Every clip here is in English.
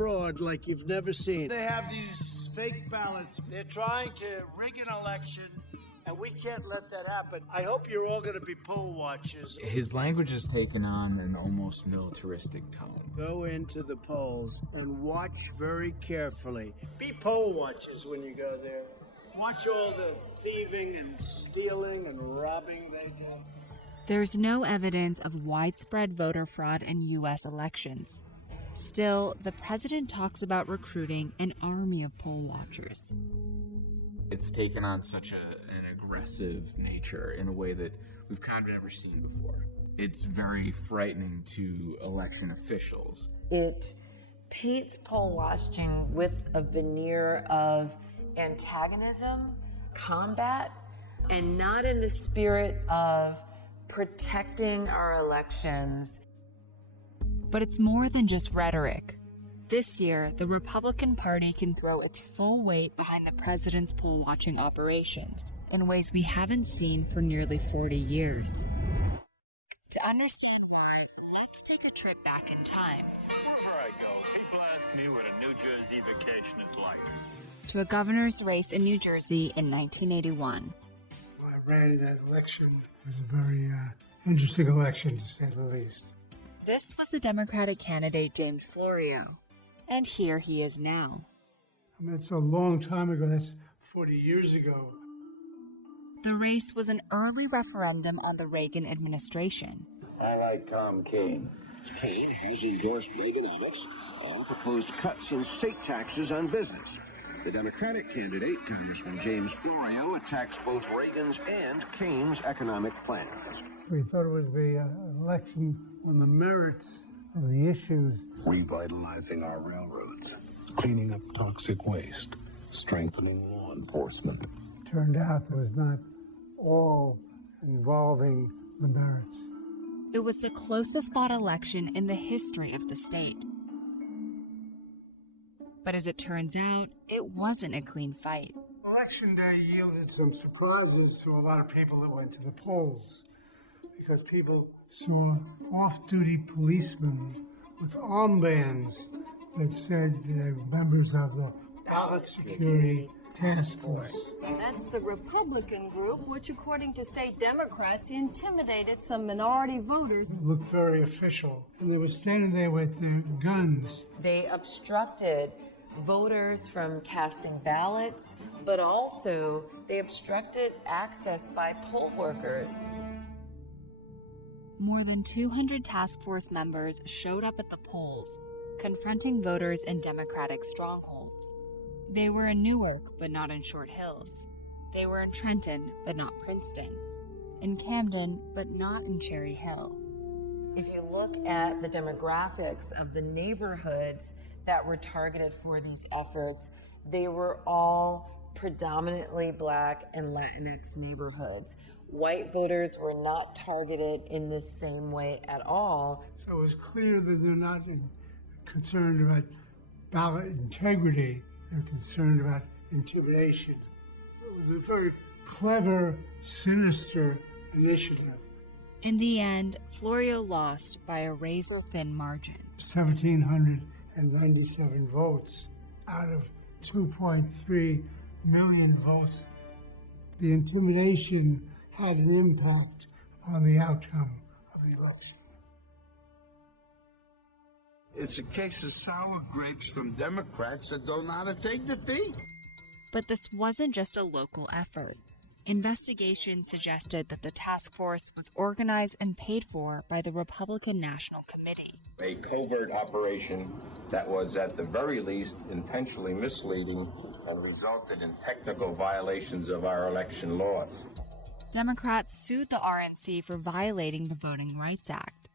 fraud like you've never seen. They have these fake ballots. They're trying to rig an election, and we can't let that happen. I hope you're all going to be poll watchers. His language has taken on an almost militaristic tone. Go into the polls and watch very carefully. Be poll watchers when you go there. Watch all the thieving and stealing and robbing they do. There's no evidence of widespread voter fraud in U.S. elections. Still, the president talks about recruiting an army of poll watchers. It's taken on such an aggressive nature in a way that we've kind of never seen before. It's very frightening to election officials. It paints poll watching with a veneer of antagonism, combat, and not in the spirit of protecting our elections. But it's more than just rhetoric. This year, the Republican Party can throw its full weight behind the president's poll-watching operations in ways we haven't seen for nearly 40 years. To understand why, let's take a trip back in time. Wherever I go, people ask me what a New Jersey vacation is like. To a governor's race in New Jersey in 1981. I ran in that election. It was a very interesting election, to say the least. This was the Democratic candidate James Florio. And here he is now. I mean, it's a long time ago. That's 40 years ago. The race was an early referendum on the Reagan administration. I like Tom Kean. Kean has endorsed Reaganomics and proposed cuts in state taxes on business. The Democratic candidate, Congressman James Florio, attacks both Reagan's and Kean's economic plans. We thought it would be an election on the merits of the issues. Revitalizing our railroads, cleaning up toxic waste, strengthening law enforcement. Turned out it was not all involving the merits. It was the closest fought election in the history of the state. But as it turns out, it wasn't a clean fight. Election day yielded some surprises to a lot of people that went to the polls, because people saw off-duty policemen with armbands that said they were members of the ballot security task force. That's the Republican group, which, according to state Democrats, intimidated some minority voters. It looked very official, and they were standing there with their guns. They obstructed voters from casting ballots, but also they obstructed access by poll workers. More than 200 task force members showed up at the polls, confronting voters in Democratic strongholds. They were in Newark, but not in Short Hills. They were in Trenton, but not Princeton. In Camden, but not in Cherry Hill. If you look at the demographics of the neighborhoods that were targeted for these efforts, they were all predominantly Black and Latinx neighborhoods. White voters were not targeted in the same way at all. So it was clear that they're not concerned about ballot integrity. They're concerned about intimidation. It was a very clever, sinister initiative. In the end, Florio lost by a razor-thin margin. 1,797 votes out of 2.3 million votes. The intimidation had an impact on the outcome of the election. It's a case of sour grapes from Democrats that don't know how to take defeat. But this wasn't just a local effort. Investigations suggested that the task force was organized and paid for by the Republican National Committee. A covert operation that was at the very least intentionally misleading and resulted in technical violations of our election laws. Democrats sued the RNC for violating the Voting Rights Act.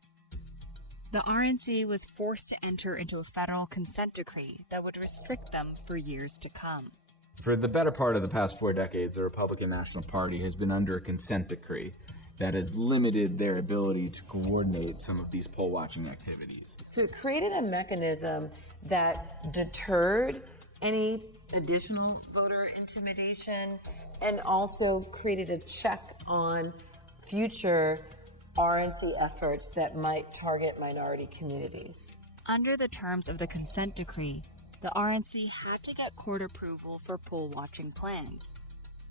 The RNC was forced to enter into a federal consent decree that would restrict them for years to come. For the better part of the past 4 decades, the Republican National Party has been under a consent decree that has limited their ability to coordinate some of these poll watching activities. So it created a mechanism that deterred any additional voter intimidation and also created a check on future RNC efforts that might target minority communities. Under the terms of the consent decree, the RNC had to get court approval for poll-watching plans.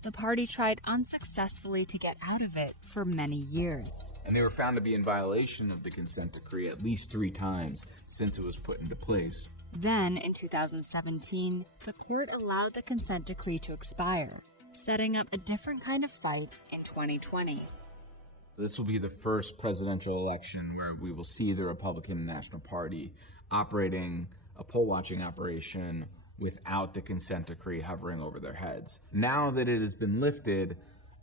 The party tried unsuccessfully to get out of it for many years. And they were found to be in violation of the consent decree at least 3 times since it was put into place. Then, in 2017, the court allowed the consent decree to expire, setting up a different kind of fight in 2020. This will be the first presidential election where we will see the Republican National Party operating a poll-watching operation without the consent decree hovering over their heads. Now that it has been lifted,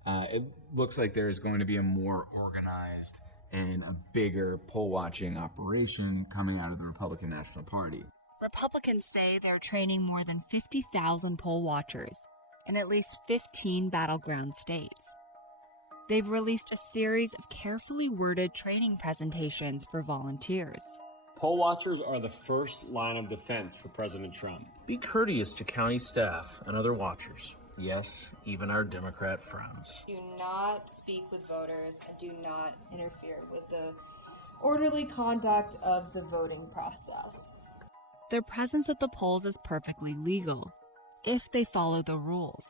it looks like there is going to be a more organized and a bigger poll-watching operation coming out of the Republican National Party. Republicans say they're training more than 50,000 poll watchers in at least 15 battleground states. They've released a series of carefully worded training presentations for volunteers. Poll watchers are the first line of defense for President Trump. Be courteous to county staff and other watchers. Yes, even our Democrat friends. Do not speak with voters and do not interfere with the orderly conduct of the voting process. Their presence at the polls is perfectly legal, if they follow the rules.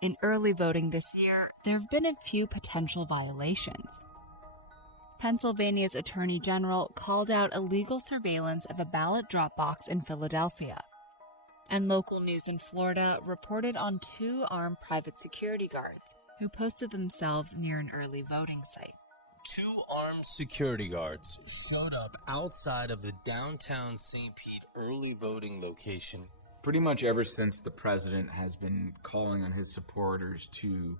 In early voting this year, there have been a few potential violations. Pennsylvania's Attorney General called out illegal surveillance of a ballot drop box in Philadelphia. And local news in Florida reported on 2 armed private security guards who posted themselves near an early voting site. 2 armed security guards showed up outside of the downtown St. Pete early voting location. Pretty much ever since the president has been calling on his supporters to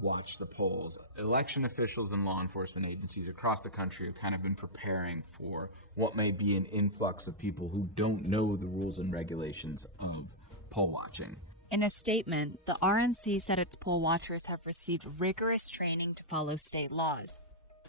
watch the polls, election officials and law enforcement agencies across the country have kind of been preparing for what may be an influx of people who don't know the rules and regulations of poll watching. In a statement, the RNC said its poll watchers have received rigorous training to follow state laws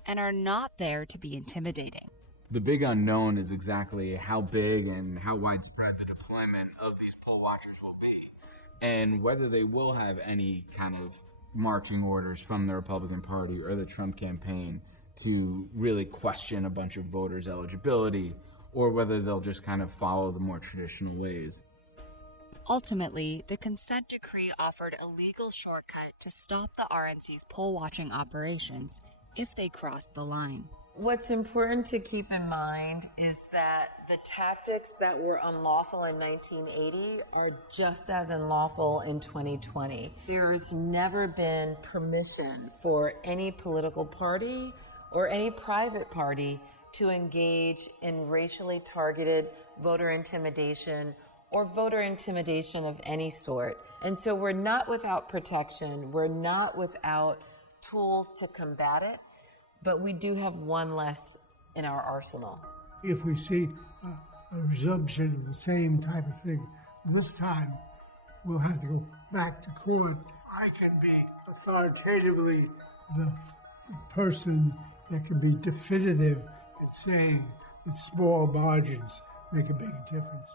and are not there to be intimidating. The big unknown is exactly how big and how widespread the deployment of these poll watchers will be, and whether they will have any kind of marching orders from the Republican Party or the Trump campaign to really question a bunch of voters' eligibility, or whether they'll just kind of follow the more traditional ways. Ultimately, the consent decree offered a legal shortcut to stop the RNC's poll-watching operations if they crossed the line. What's important to keep in mind is that the tactics that were unlawful in 1980 are just as unlawful in 2020. There's never been permission for any political party or any private party to engage in racially targeted voter intimidation or voter intimidation of any sort. And so we're not without protection. We're not without tools to combat it. But we do have one less in our arsenal. If we see a resumption of the same type of thing, this time we'll have to go back to court. I can be authoritatively the person that can be definitive in saying that small margins make a big difference.